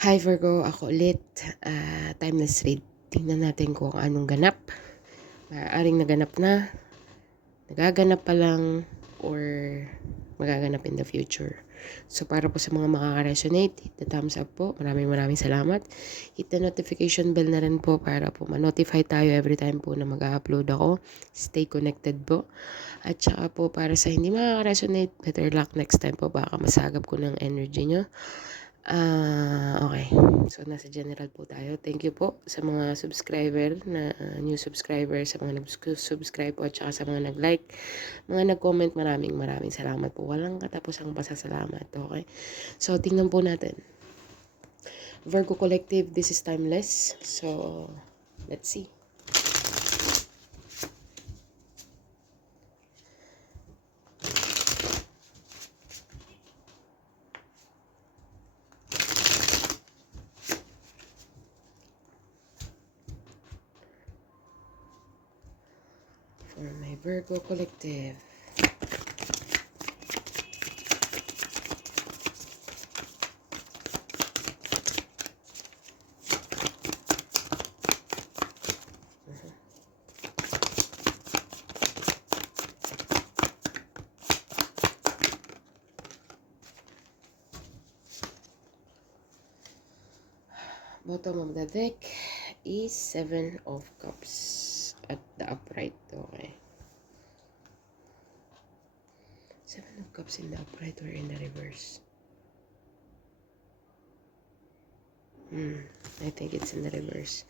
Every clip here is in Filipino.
Hi Virgo, ako ulit. Timeless read. Tingnan natin kung anong ganap. Maaaring naganap na, nagaganap pa lang, or magaganap in the future. So para po sa mga makaka-resonate, hit the thumbs up po. Maraming salamat. Hit the notification bell na rin po para po ma-notify tayo every time po na mag-upload ako. Stay connected po. At saka po para sa hindi makaka-resonate, better luck next time po. Baka masagap ko ng energy nyo. Okay. So, nasa general po tayo. Thank you po sa mga subscriber na new subscriber, sa mga nag-subscribe po at saka sa mga nag-like, mga nag-comment. Maraming salamat po. Walang katapusang pasasalamat. Okay. So, tingnan po natin. Virgo Collective, this is timeless. So, let's see. For my Virgo Collective. Bottom of the deck is 7 of Cups at the upright. Okay. 7 of Cups in the upright or in the reverse? I think it's in the reverse.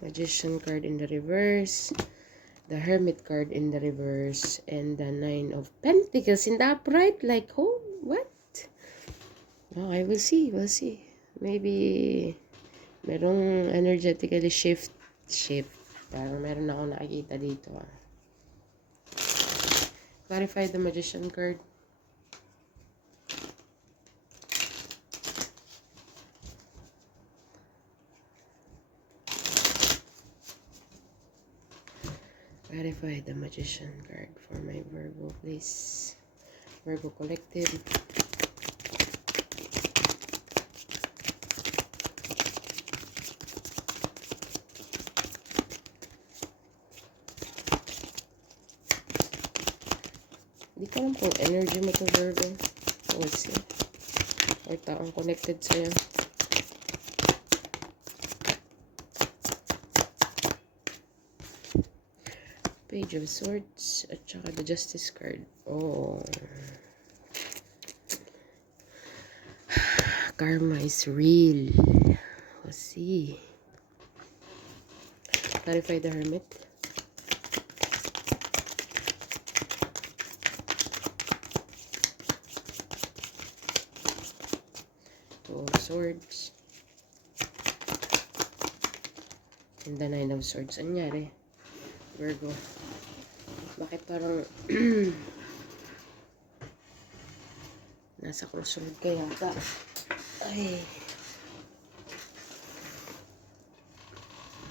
Magician card in the reverse. The Hermit card in the reverse. And the 9 of Pentacles in the upright. Like, oh, what? Okay, we'll see. We'll see. Maybe merong energetically shift. Parang meron ako nakikita dito. Clarify the Magician card. Clarify the Magician card for my Virgo, please. Virgo Collective. Hindi ko alam kung energy mo to, Virgo. We'll see. Or taong connected sa'yo. Page of Swords at saka the Justice card. Oh. Karma is real. We'll see. Clarify the Hermit. Two of Swords. And the 9 of Swords. Anyari? Virgo. Bakit parang nasa crossroad ka yata? Ay.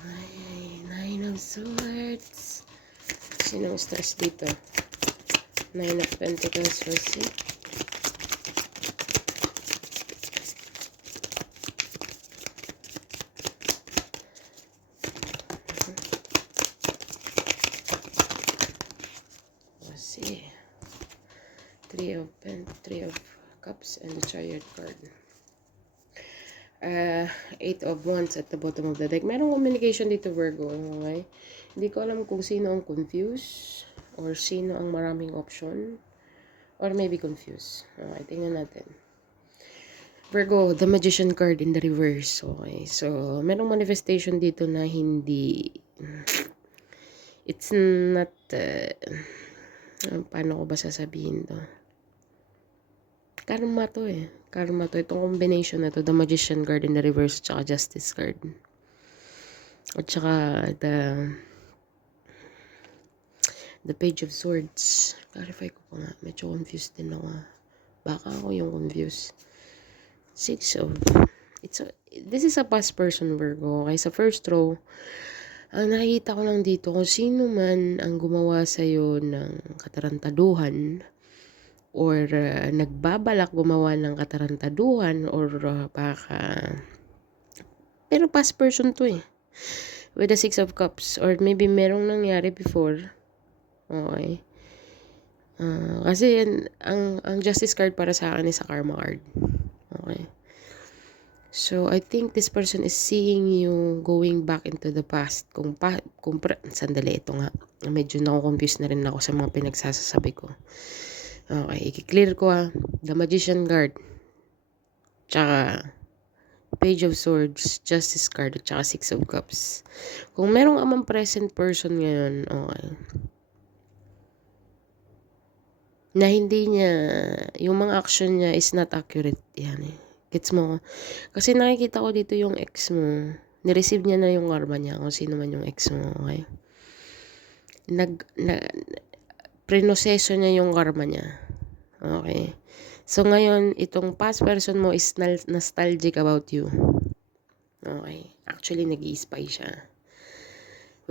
Ay, 9 of Swords. Sinong stars dito? 9 of Pentacles. We'll see. See, 3 of Cups and the Chariot card. 8 of Wands at the bottom of the deck. Merong communication dito, Virgo. Okay? Hindi ko alam kung sino ang confused or sino ang maraming option or maybe confused. Okay, tingnan natin. Virgo, the Magician card in the reverse. Okay, so merong manifestation dito na hindi, it's not paano ko ba sasabihin to? Karma to eh. Karma to. Itong combination na to. The Magician card in the reverse at saka Justice card. At saka the Page of Swords. Clarify ko pa nga. Medyo confused din ako. Baka ako yung confused. 6 of... This is a past person, Virgo. Okay, sa first row, ang nakikita ko lang dito, kung sino man ang gumawa sa'yo ng katarantaduhan or nagbabalak gumawa ng katarantaduhan or baka pero past person to eh. With the Six of Cups. Or maybe merong nangyari before. Okay. Kasi ang Justice card para sa akin is a karma card. Okay. So, I think this person is seeing you going back into the past. Sandali, ito nga. Medyo nako-confuse na rin ako sa mga pinagsasabi ko. Okay, i-clear ko The Magician card. Tsaka, Page of Swords, Justice card, at tsaka Six of Cups. Kung merong amang present person ngayon, okay, na hindi niya, yung mga action niya is not accurate, yan eh. Gets mo? Kasi nakikita ko dito yung ex mo. Nireceive niya na yung karma niya kung sino man yung ex mo, okay? Prinoseso niya yung karma niya. Okay? So, ngayon, itong past person mo is nostalgic about you. Okay? Actually, nag-i-spy siya.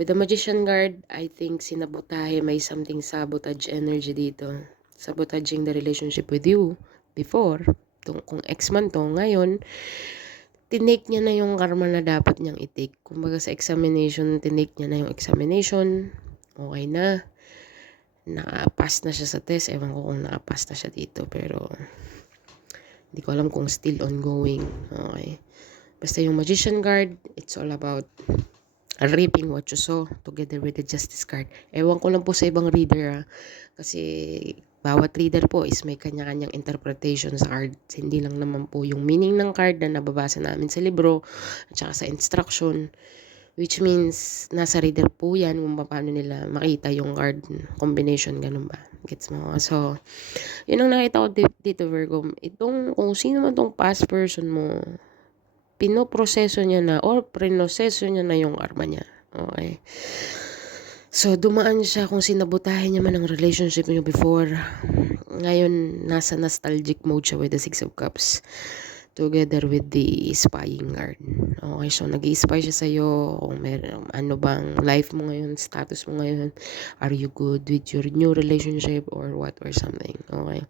With the Magician card, I think sinabotahe, may something sabotage energy dito. Sabotaging the relationship with you before. Kung ex man to, ngayon, tinake niya na yung karma na dapat niyang i-take. Kumbaga sa examination, tinake niya na yung examination. Okay na. Naka-pass na siya sa test. Ewan ko kung naka-pass na siya dito. Pero, hindi ko alam kung still ongoing. Okay. Basta yung Magician card, it's all about reaping what you sow together with the Justice card. Ewan ko lang po sa ibang reader kasi bawat reader po is may kanya-kanyang interpretation sa card. Hindi lang naman po yung meaning ng card na nababasa namin sa libro at saka sa instruction. Which means, nasa reader po yan kung paano nila makita yung card combination, ganun ba? Gets mo? So, yun ang nakita ko dito, Virgo. Kung sino man tong past person mo, pinoproseso niya na or prinoseso niya na yung karma niya. Okay? So, dumaan siya kung sinabotahin niya man ang relationship niyo before. Ngayon, nasa nostalgic mode siya with the Six of Cups. Together with the spying card. Okay, so nag-i-spy siya sa'yo. Kung ano bang life mo ngayon, status mo ngayon. Are you good with your new relationship or what or something. Okay.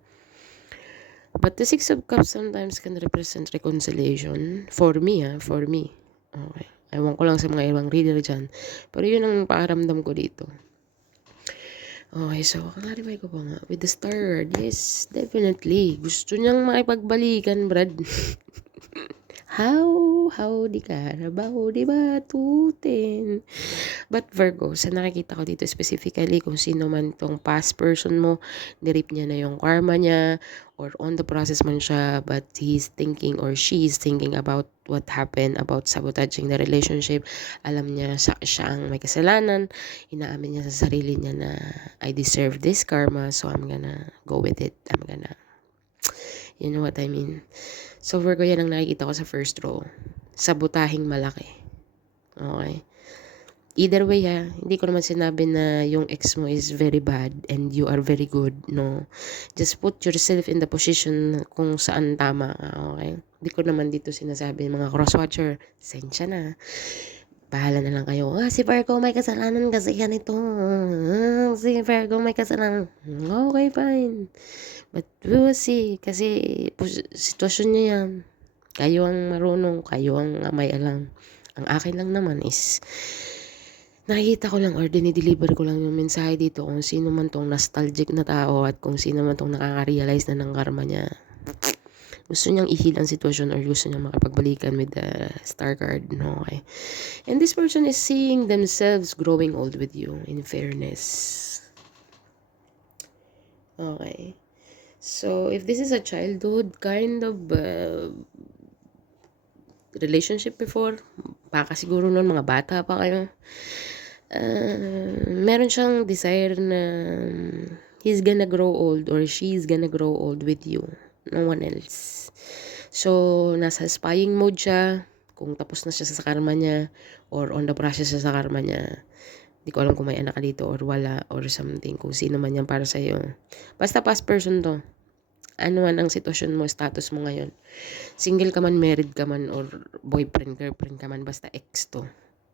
But the Six of Cups sometimes can represent reconciliation. For me. Okay. Ewan ko lang sa mga ibang reader dyan. Pero yun ang pakaramdam ko dito. Okay, so clarify ko pa nga. With the Star card, yes, definitely. Gusto niyang makipagbalikan, Brad. How di karabaw, di ba tutin? But Virgo, sa nakikita ko dito specifically, kung sino man tong past person mo, nirip niya na yung karma niya, or on the process man siya, but he's thinking or she's thinking about what happened, about sabotaging the relationship. Alam niya siya ang may kasalanan, inaamin niya sa sarili niya na I deserve this karma, so I'm gonna go with it. I'm gonna, you know what I mean? So Virgo, yan ang nakikita ko sa first row. Sabotahing malaki. Okay? Either way hindi ko naman sinabi na yung ex mo is very bad and you are very good, no. Just put yourself in the position kung saan tama, okay? Hindi ko naman dito sinasabi, mga crosswatcher, sensya na. Bahala na lang kayo. Si Virgo may kasalanan kasi ganito. Si Virgo may kasalanan. Okay, fine. But we will see. Kasi sitwasyon niya yan. Kayo ang marunong. Kayo ang may alam. Ang akin lang naman is nakikita ko lang or dinideliver ko lang yung mensahe dito kung sino man tong nostalgic na tao at kung sino man tong nakaka-realize na ng karma niya. Gusto niyang i-heal ang sitwasyon or gusto niyang makapagbalikan with the Star card. No? Okay. And this person is seeing themselves growing old with you, in fairness. Okay. So, if this is a childhood kind of relationship before, baka siguro noon mga bata pa kayo, meron siyang desire na he's gonna grow old or she's gonna grow old with you. No one else. So, nasa spying mode siya. Kung tapos na siya sa karma niya or on the process siya sa karma niya. Hindi ko alam kung may anak ka dito or wala or something. Kung sino man yan para sa'yo. Basta past person to. Ano man ang sitwasyon mo, status mo ngayon. Single ka man, married ka man, or boyfriend, girlfriend ka man. Basta ex to.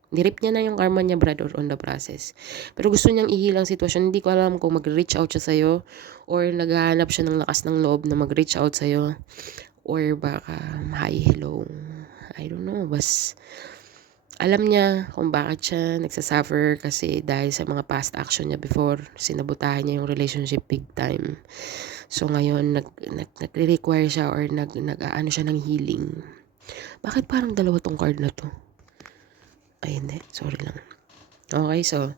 Nirip niya na yung karma niya, brad, or on the process. Pero gusto niyang i-heal ang sitwasyon. Hindi ko alam kung mag-reach out siya sa'yo or naghahanap siya ng lakas ng loob na mag-reach out sa'yo or baka hi, hello. I don't know, alam niya kung bakit siya nagsasuffer kasi dahil sa mga past action niya before, sinabutahan niya yung relationship big time. So ngayon, nagre-require siya or nag-aano siya ng healing. Bakit parang dalawa tong card na to? Ay, hindi. Sorry lang. Okay, so,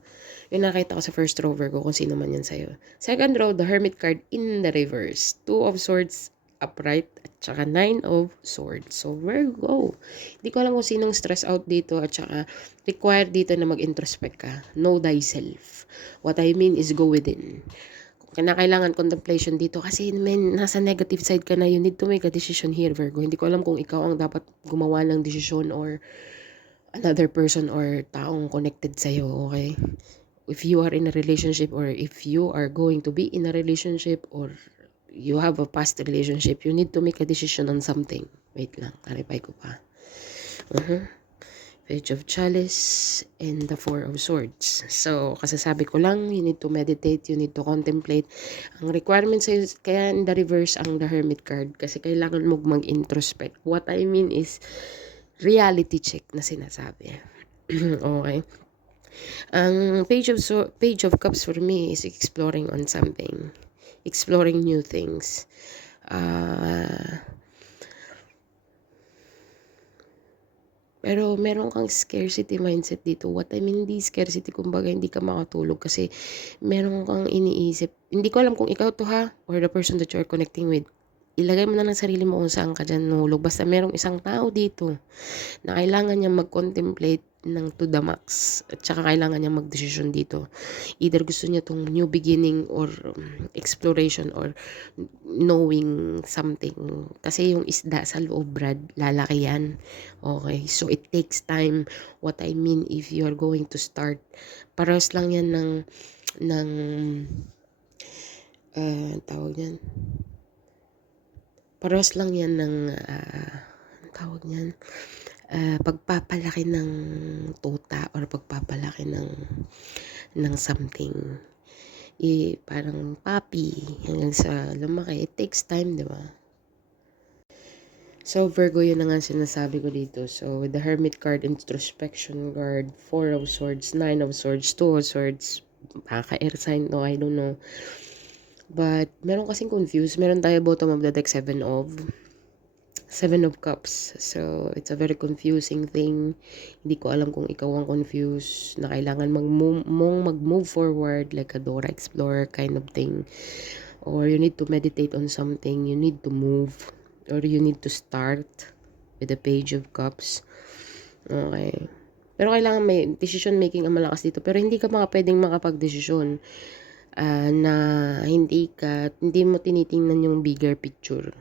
yung nakita ko sa first row, Virgo, kung sino man yan sa'yo. Second row, the Hermit card in the reverse. Two of Swords upright at saka Nine of Swords. So, Virgo. Hindi ko alam kung sinong stress out dito at saka required dito na mag-introspect ka. Know thyself. What I mean is go within. Kailangan contemplation dito kasi nasa negative side ka na, you need to make a decision here, Virgo. Hindi ko alam kung ikaw ang dapat gumawa ng decision or another person or taong connected sa'yo, okay? If you are in a relationship or if you are going to be in a relationship or you have a past relationship, you need to make a decision on something. Wait lang, clarify ko pa. Page of Chalice and the Four of Swords. So, kasasabi ko lang, you need to meditate, you need to contemplate. Ang requirement sa'yo, kaya in the reverse ang the Hermit card kasi kailangan mo mag-introspect. What I mean is, reality check na sinasabi. Okay? Ang Page of Cups for me is exploring on something. Exploring new things. Pero meron kang scarcity mindset dito. What I mean, hindi scarcity, kumbaga hindi ka makatulog kasi meron kang iniisip. Hindi ko alam kung ikaw to ha, or the person that you're connecting with. Ilagay mo na lang sarili mo kung saan ka dyan nahulog. Basta merong isang tao dito na kailangan niya mag-contemplate ng to the max. At saka kailangan niya mag-decision dito. Either gusto niya tong new beginning or exploration or knowing something. Kasi yung isda sa loob, Brad, lalaki yan. Okay, so it takes time. What I mean, if you are going to start, paras lang yan ng tawag yan. Paras lang yan ng tawag niyan, pagpapalaki ng tuta or pagpapalaki ng something. Parang puppy hanggang sa lumaki. It takes time, di ba? So, Virgo, yun na nga sinasabi ko dito. So, with the Hermit card, introspection card, Four of Swords, Nine of Swords, Two of Swords, baka-air sign, no, I don't know. But, meron kasing confused. Meron tayo bottom of the deck, Seven of Cups. So, it's a very confusing thing. Hindi ko alam kung ikaw ang confused na kailangan mag-move forward like a Dora Explorer kind of thing. Or you need to meditate on something. You need to move. Or you need to start with the Page of Cups. Okay. Pero kailangan may decision making ang malakas dito. Pero hindi ka pwedeng makapag-desisyon na hindi mo tinitingnan yung bigger picture.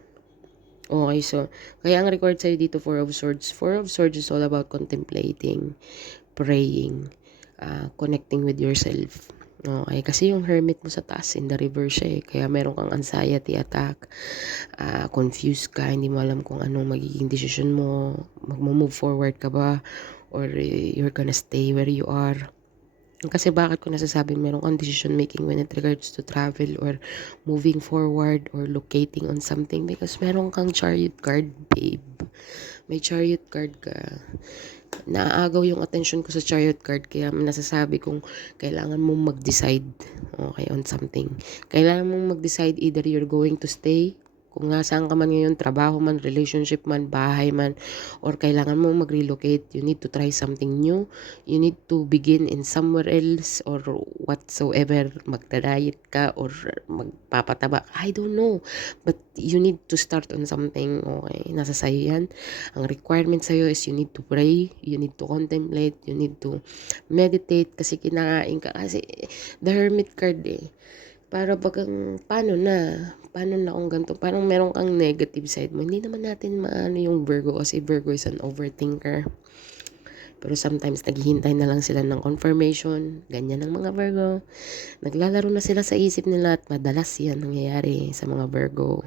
Okay, so, kaya ang record sa'yo dito, Four of Swords. Four of Swords is all about contemplating, praying, connecting with yourself. Okay, kasi yung Hermit mo sa taas, in the reverse siya eh. Kaya meron kang anxiety attack, confused ka, hindi mo alam kung anong magiging decision mo, mag-move forward ka ba, or you're gonna stay where you are. Kasi bakit ko nasasabi meron kang decision making when it regards to travel or moving forward or locating on something because meron kang Chariot card, babe. May Chariot card ka. Naaagaw yung attention ko sa Chariot card kaya nasasabi kong kailangan mong mag-decide, okay, on something. Kailangan mong mag-decide either you're going to stay kung nasaan ka man ngayon, trabaho man, relationship man, bahay man, or kailangan mo mag-relocate, you need to try something new, you need to begin in somewhere else, or whatsoever, magda-diet ka, or magpapataba, I don't know, but you need to start on something, okay, nasa sayo yan. Ang requirement sa'yo is you need to pray, you need to contemplate, you need to meditate, kasi kinakain ka, kasi the Hermit card para bagang paano na kung ganito, parang meron kang negative side mo. Hindi naman natin maano yung Virgo kasi Virgo is an overthinker. Pero sometimes naghihintay na lang sila ng confirmation. Ganyan ang mga Virgo. Naglalaro na sila sa isip nila at madalas yan nangyayari sa mga Virgo.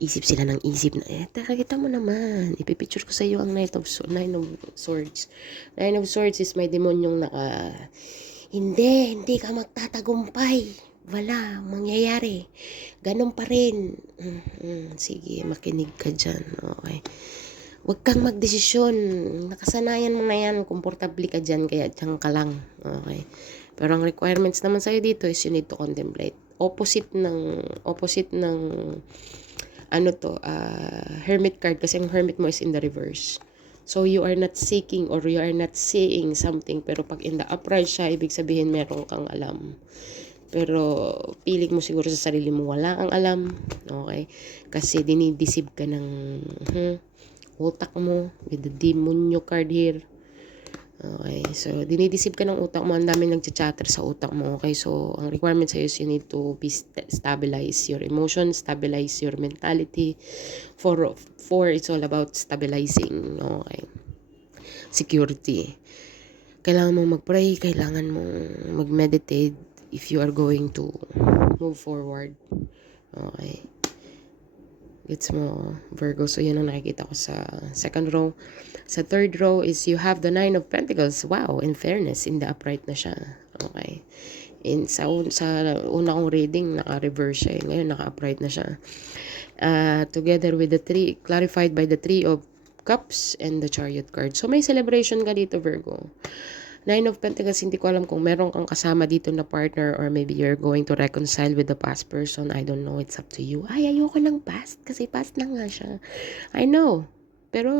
Isip sila ng isip na, kita mo naman, ipipicture ko sa iyo ang Nine of Swords. Nine of Swords is may demonyong hindi ka magtatagumpay. wala, mangyayari. Ganun pa rin. Sige, makinig ka dyan. Okay. Huwag kang magdesisyon. Nakasanayan mo na yan. Komportable ka dyan, kaya dyan ka lang. Okay. Pero ang requirements naman sa'yo dito is you need to contemplate. Opposite ng hermit card, kasi ang hermit mo is in the reverse. So you are not seeking or you are not seeing something, pero pag in the upright siya, ibig sabihin meron kang alam. Pero piling mo siguro sa sarili mo wala kang alam. Okay? Kasi dinideceive ka ng utak mo with the demonyo card here. Okay, so dinideceive ka ng utak mo. Ang daming nagcha-chatter sa utak mo. Okay, so ang requirement sa'yo is you need to stabilize your emotions, stabilize your mentality. For it's all about stabilizing. Okay, security. Kailangan mo mag-pray, kailangan mo mag-meditate if you are going to move forward. Okay. Gets mo, Virgo? So, yun ang nakikita ko sa second row. Sa third row is you have the Nine of Pentacles. Wow, in fairness, in the upright na siya. Okay. Sa una kong reading, naka-reverse siya. Ngayon, naka-upright na siya. Together with the three, clarified by the Three of Cups and the Chariot card. So, may celebration ka dito, Virgo. Nine of Pentacles, hindi ko alam kung meron kang kasama dito na partner or maybe you're going to reconcile with the past person. I don't know. It's up to you. Ay, ayoko ng past kasi past na nga siya. I know. Pero,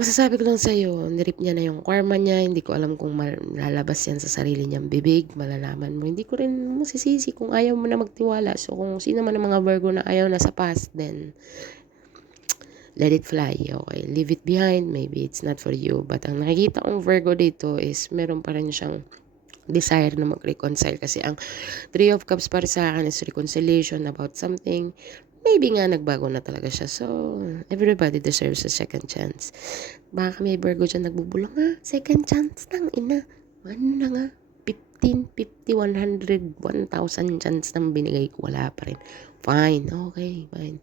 masasabi ko lang sa'yo, nirip niya na yung karma niya. Hindi ko alam kung lalabas yan sa sarili niyang bibig. Malalaman mo. Hindi ko rin masisisi kung ayaw mo na magtiwala. So, kung sino man ang mga Virgo na ayaw na sa past, then let it fly, okay? Leave it behind, maybe it's not for you. But ang nakikita kong Virgo dito is meron pa rin siyang desire na mag-reconcile. Kasi ang Three of Cups para sa akin is reconciliation about something. Maybe nga nagbago na talaga siya. So, everybody deserves a second chance. Baka may Virgo dyan nagbubulong, second chance ng ina. Ano na nga? 15, 50, 100, 1,000 chance nang binigay ko. Wala pa rin. Fine, okay, fine.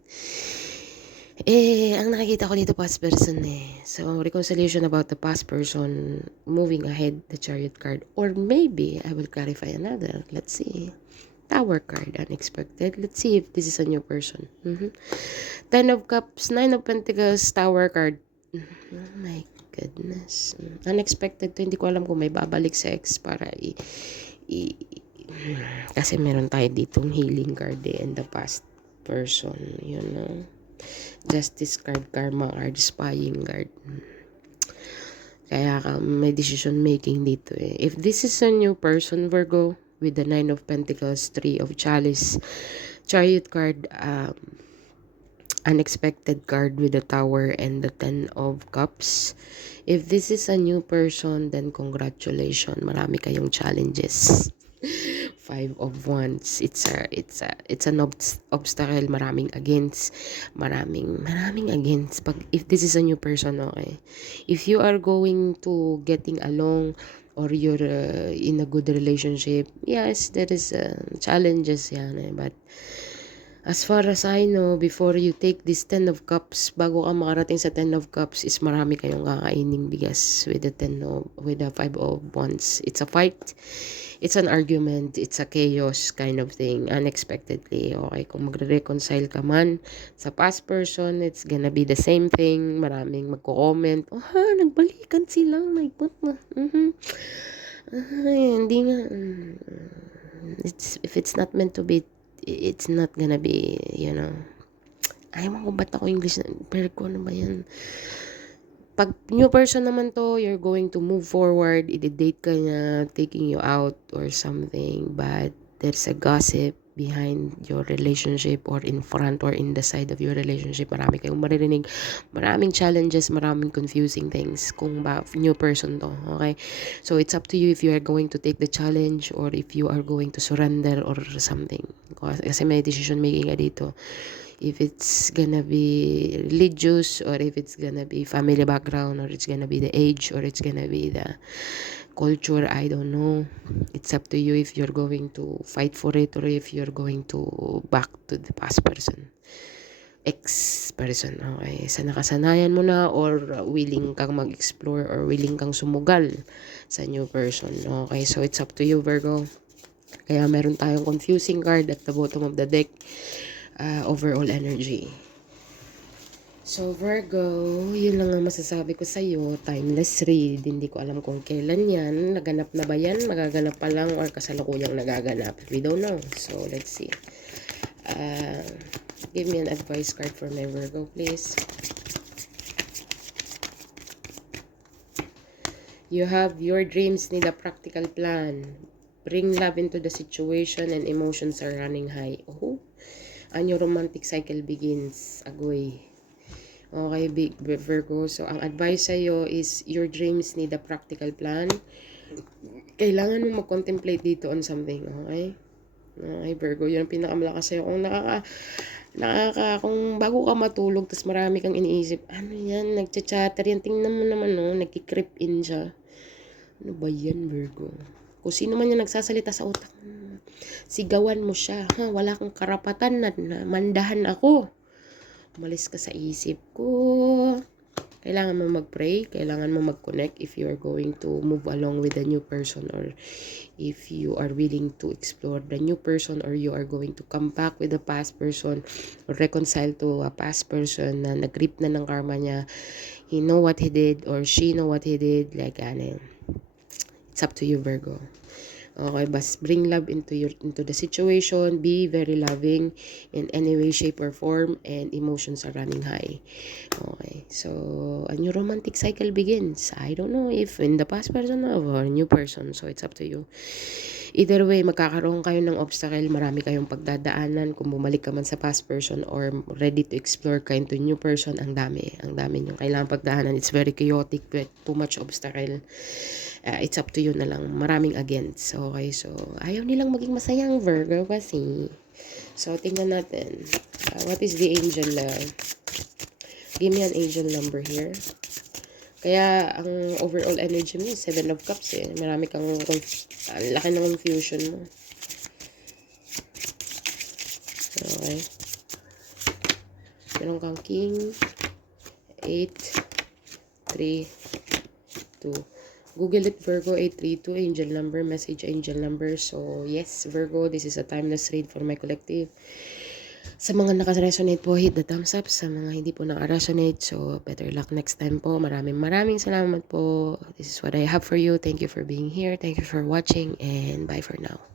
Ang nakikita ko dito past person eh. So, reconciliation about the past person, moving ahead, the Chariot card. Or maybe, I will clarify another. Let's see. Tower card, unexpected. Let's see if this is a new person. Ten of Cups, Nine of Pentacles, Tower card. Oh my goodness. Unexpected to. Hindi ko alam kung may babalik sa ex para kasi meron tayo ditong healing card eh, and the past person. You know. Justice card, karma card, spying card. Kaya may decision making dito eh. If this is a new person, Virgo, with the Nine of Pentacles, Three of Chalice, Chariot card, unexpected card with the Tower and the Ten of Cups. If this is a new person, then congratulations. Marami kayong challenges. Five of Wands. It's an obstacle, maraming against, maraming against. If this is a new person, okay. If you are going to getting along or you're in a good relationship, yes, there is challenges yan eh, but as far as I know, before you take this Ten of Cups, bago ka makarating sa Ten of Cups, is marami kayong kakaining bigas with the Five of Wands. It's a fight. It's an argument. It's a chaos kind of thing. Unexpectedly. Okay, kung magre-reconcile ka man sa past person, it's gonna be the same thing. Maraming magko-comment. Nagbalikan sila. Hindi nga. If it's not meant to be, it's not gonna be, you know. Ayaw ko ba't ako English na, pero ko ano ba yan? Pag new person naman to, you're going to move forward, i-date ka niya, taking you out or something, but there's a gossip behind your relationship or in front or in the side of your relationship. Marami kayong maririnig, maraming challenges, maraming confusing things kung ba new person to, okay? So it's up to you if you are going to take the challenge or if you are going to surrender or something. Kasi may decision making ka dito. If it's gonna be religious or if it's gonna be family background or it's gonna be the age or it's gonna be the culture, I don't know. It's up to you if you're going to fight for it or if you're going to back to the past person, ex person. Okay, sa nakasanayan mo na or willing kang mag-explore or willing kang sumugal sa new person. Okay, so it's up to you, Virgo. Kaya meron tayong confusing card at the bottom of the deck, overall energy. So Virgo, yun lang ang masasabi ko sa'yo. Timeless read. Hindi ko alam kung kailan yan. Naganap na ba yan? Magaganap pa lang or kasalukuyang nagaganap? We don't know. So let's see. Give me an advice card for my Virgo, please. You have your dreams need a practical plan. Bring love into the situation and emotions are running high. Oh, and your romantic cycle begins. Agoy. Okay, big Virgo. So, ang advice sa'yo is your dreams need a practical plan. Kailangan mo mag-contemplate dito on something. Okay? Okay, Virgo. Yun ang pinakamalakas sa'yo. Kung bago ka matulog, tas marami kang iniisip, ano yan, nagcha-chatter yan. Tingnan mo naman, no? Nagki-creep in siya. Ano ba yan, Virgo? Kung sino man yung nagsasalita sa utak, sigawan mo siya. Ha? Wala kang karapatan na mandahan ako. Umalis ka sa isip ko. Kailangan mo mag-pray. Kailangan mo mag-connect if you are going to move along with a new person, or if you are willing to explore the new person, or you are going to come back with the past person or reconcile to a past person na nag-grip na ng karma niya. He know what he did or she know what he did. Like, it's up to you, Virgo. Okay, bas bring love into the situation. Be very loving in any way, shape, or form, and emotions are running high. Okay, so a new romantic cycle begins. I don't know if in the past person or a new person, so it's up to you. Either way, magkakaroon kayo ng obstacle, marami kayong pagdadaanan. Kung bumalik ka man sa past person or ready to explore ka into new person, ang dami nyo kailangan pagdaanan. It's very chaotic, but too much obstacle. It's up to you na lang. Maraming against. Okay, so ayaw nilang maging masayang Virgo kasi. So, tingnan natin. What is the angel? Give me an angel number here. Kaya, ang overall energy mo, 7 of Cups eh. Marami kang, laki ng confusion mo. Okay. Meron kang King, 8, 3, 2. Google it, Virgo, 832, angel number, message angel number. So, yes, Virgo, this is a timeless read for my collective. Sa mga naka-resonate po, hit the thumbs up. Sa mga hindi po naka-resonate, so better luck next time po. Maraming salamat po. This is what I have for you. Thank you for being here. Thank you for watching, and bye for now.